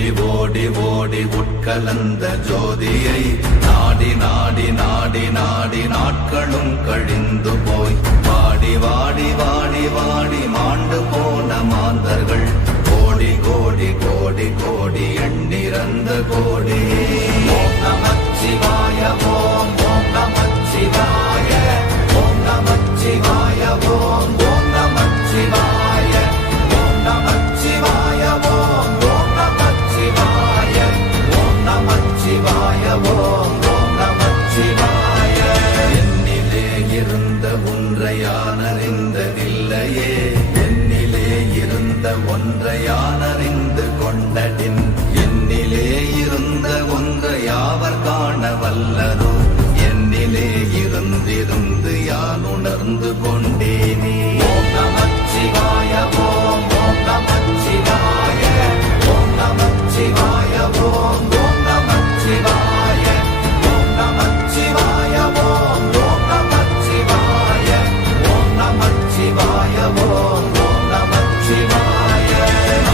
ஓடி ஓடி ஓடி உட்கலந்த ஜோதியை நாடி நாடி நாடி நாடி நாட்களும் கழிந்து போய் வாடி வாடி வாடி வாடி மாண்டு போன மாந்தர்கள் கோடி கோடி கோடி கோடி எண்ணிறந்த கோடி. ஓம் நமச்சிவாய ஓம் ஓம் நமச்சிவாய ஓம் நமச்சிவாய ஓம் ஓம் நமச்சிவாய ஓம் நமச்சிவாய ஓம் ஓம் நமச்சிவாய ஓம் நமச்சிவாய ஓம் ஓம் நமச்சிவாய. என்னிலே இருந்த ஒன்றை யான் அறிந்ததில்லையே, என்னிலே இருந்த ஒன்றை யான் அறிந்து கொண்டடின், என்னிலே இருந்த ஒன்றை யாவர் காண வல்லரோ, என்னிலே இருந்திருந்து யான் உணர்ந்து கொண்டேனே. ஓம் நமச்சிவாய ஓம் ஓம் நமச்சிவாய ஓம் நமச்சிவாய ஓம் ஓம் நமச்சிவாய ஓம் நமச்சிவாய ஓம் ஓம் நமச்சிவாய ஓம் நமச்சிவாய ஓம் ஓம் நமச்சிவாய.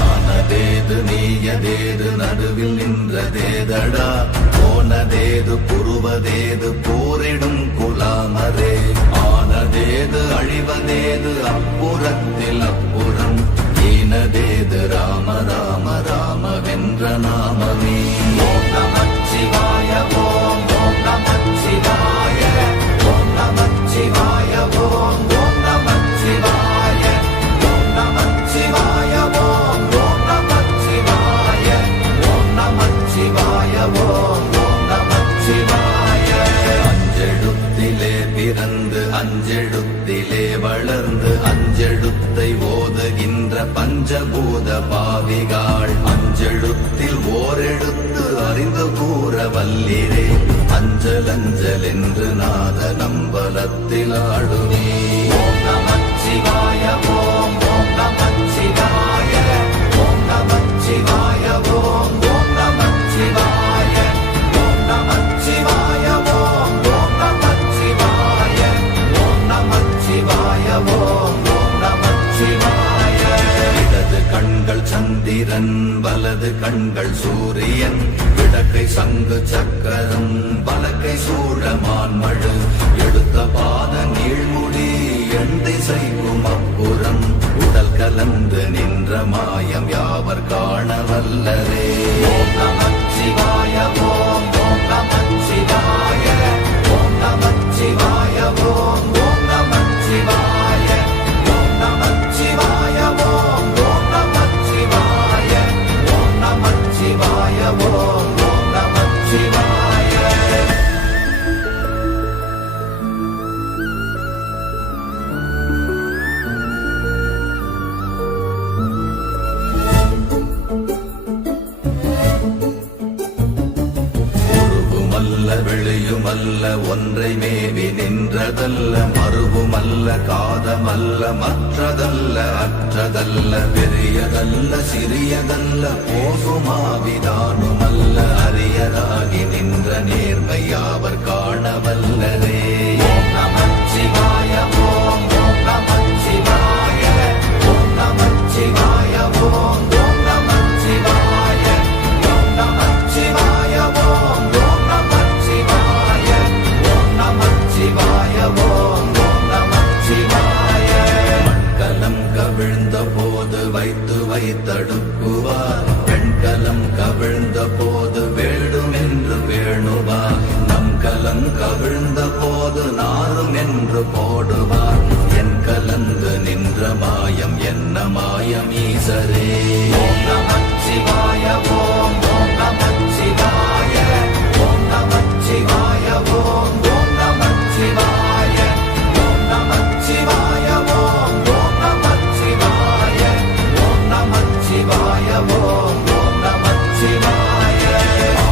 ஆனதேது நீயதேது நடுவில் நின்றதேதடா, போனதேது புருவதேது போரிடும் குலாமரே, ஆனதேது அழிவதேது அப்புறத்தில் அப்புறம், ஈனதேது ராம ராம ராம வென்ற நாமமே. ஓம் நமச்சிவாய ஓம் ஓம் நமச்சிவாய ஓம் நமச்சிவாய ஓம் ஓம் நமச்சிவாய ஓம் நமச்சிவாய ஓம் ஓம் நமச்சிவாய ஓம் நமச்சிவாய ஓம் ஓம் நமச்சிவாய. அஞ்செழுத்திலே பிறந்து அஞ்செழுத்திலே வளர்ந்து அஞ்செழுத்தை ஓதுகின்ற பஞ்சபூத பாவிகாள், அஞ்செழுத்தில் ஓரெழுத்து அறிந்து கூற வல்லிரே, அஞ்சல் அஞ்சல் என்று நாத நம்பலத்தில் ஆடுவே. ஓம் நமச்சிவாய ஓம் ஓம் நமச்சிவாய ஓம் நமச்சிவாய ஓம் ஓம் நமச்சிவாய ஓம் நமச்சிவாய ஓம் ஓம் நமச்சிவாய ஓம் நமச்சிவாய ஓம் ஓம் நமச்சிவாய. இடது கண்கள் சந்திரன் வலது கண்கள் சூரியன், இடக்கை சங்கு சக்கரம் வலக்கை சூழமான் மழு, எடுத்த பாத நீழ்முடி எண் திசைக்கும் அப்புறம், உடல் கலந்து நின்ற மாயம் யாவர் காண வல்லரே. ஓம் நமச்சிவாய ஓம் ஓம் நமச்சிவாய ஓம் நமச்சிவாய ஓம் ஓம் நமச்சிவாய ஓம் நமச்சிவாய ஓம் ஓம் நமச்சிவாய ஓம் நமச்சிவாய ஓம் ஓம் நமச்சிவாய. வெளியுமல்ல ஒன்றை மேவி நின்றதல்ல, மறுவுமல்ல காதமல்ல மற்றதல்ல அற்றதல்ல, பெரியதல்ல சிறியதல்ல போகுமாவிதானுமல்ல, அரியராகி நின்ற நேர்மை யாவர் காண வல்லரே. ஓம் நமச்சிவாய ஓம் ஓம் நமச்சிவாய ஓம் நமச்சிவாய ஓம் ஓம் நமச்சிவாய ஓம் நமச்சிவாய ஓம் ஓம் நமச்சிவாய ஓம் நமச்சிவாய ஓம் ஓம் நமச்சிவாய. மண்கலம் கவிழ்ந்த போது வைத்து வைத்தடுக்குவார், பெண்கலம் கவிழ்ந்த போது வேடும் என்று வேணுவார், நம் கலம் கவிழ்ந்த போது நாரும் என்று போடுவார், என் கலந்து நின்ற மாயம் என்ன மாயம் ஈசரே. ஓம் நமச்சிவாய ஓம் ஓம் நமச்சிவாய ஓம் நமச்சிவாய ஓம் ஓம் நமச்சிவாய ஓம் நமச்சிவாய ஓம் ஓம் நமச்சிவாய ஓம் நமச்சிவாய ஓம் ஓம் நமச்சிவாய.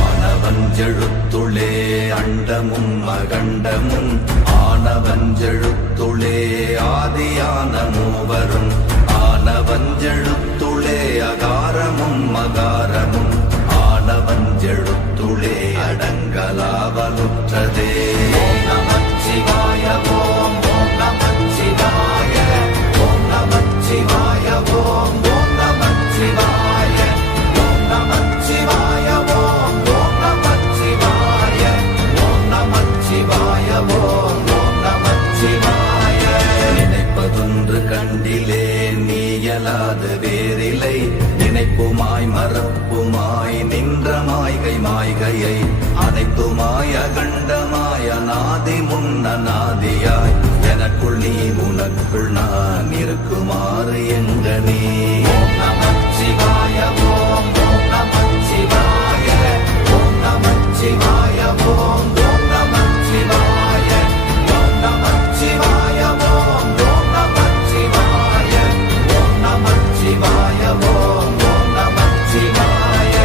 ஆனவஞ்செழுத்துளே அண்டமும் அகண்டமும், ஆனவஞ்செழுத்துளே ஆதியான மூவரும், ஆனவஞ்செழுத்துளே அகாரமும் மகாரமும், ஆனவஞ்செழுத்துளே அடங்கலாவலுற்றதே. ஓம் நமச்சிவாய ஓம் ஓம் நமச்சிவாய ஓம் நமச்சிவாய ஓம் ஓம் நமச்சிவாய ஓம் நமச்சிவாய ஓம் ஓம் நமச்சிவாய. நினைப்பதொன்று கண்டிலே நீயலாது வேறில்லை, நினைப்புமாய் மறப்புமாய் நின்ற மாய்கை மாய்கையை அனைத்துமாய் அகண்டமாய் அநாதி முன்னநாதியாய் எனக்குள் நீ உனக்குள் நான் இருக்குமாறு எங்க நீ. ஓம் நமச்சிவாய ஓம் ஓம் நமச்சிவாய ஓம் நமச்சிவாய ஓம் ஓம் நமச்சிவாய ஓம் நமச்சிவாய ஓம் ஓம் நமச்சிவாய ஓம் நமச்சிவாய ஓம் ஓம் நமச்சிவாய.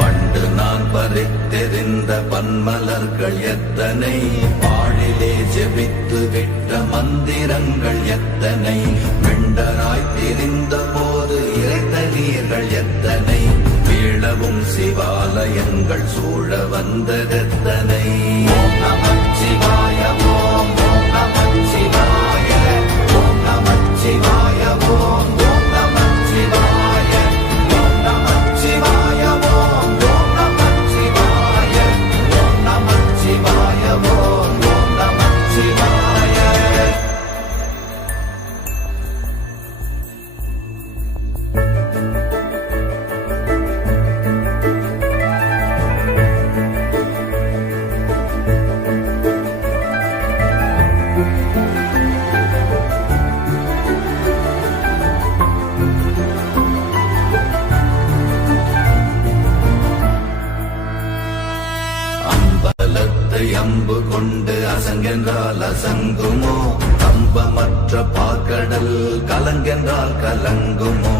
பண்டு நான் பறித்தெறிந்த பன்மலர்கள் எத்தனை, பாழிலே ஜெபித்து விட்ட மந்திரங்கள் எத்தனை, மெண்டராய் திரிந்த போது இறைத்த நீர்கள் எத்தனை, வீழவும் சிவாலயங்கள் சூழ வந்ததெத்தனை. ஓம் நமச்சிவாய ஓம் ஓம் நமச்சிவாய ஓம் நமச்சிவாய ஓம் ஓம் நமச்சிவாய ஓம் நமச்சிவாய ஓம் ஓம் நமச்சிவாய ஓம் நமச்சிவாய ஓம் ஓம் நமச்சிவாய. அம்பலத்தை அம்பு கொண்டு அசங்கென்றால் அசங்குமோ, கம்பமற்ற பாக்கடல் கலங்கென்றால் கலங்குமோ,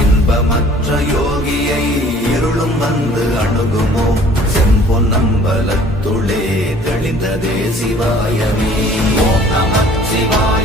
இன்பமற்ற யோகியை இருளும் வந்து அணுகுமோ, செம்பொன்னம்பலத்துளே தெளிந்ததே சிவாயமே. ஓம் நமச்சிவாய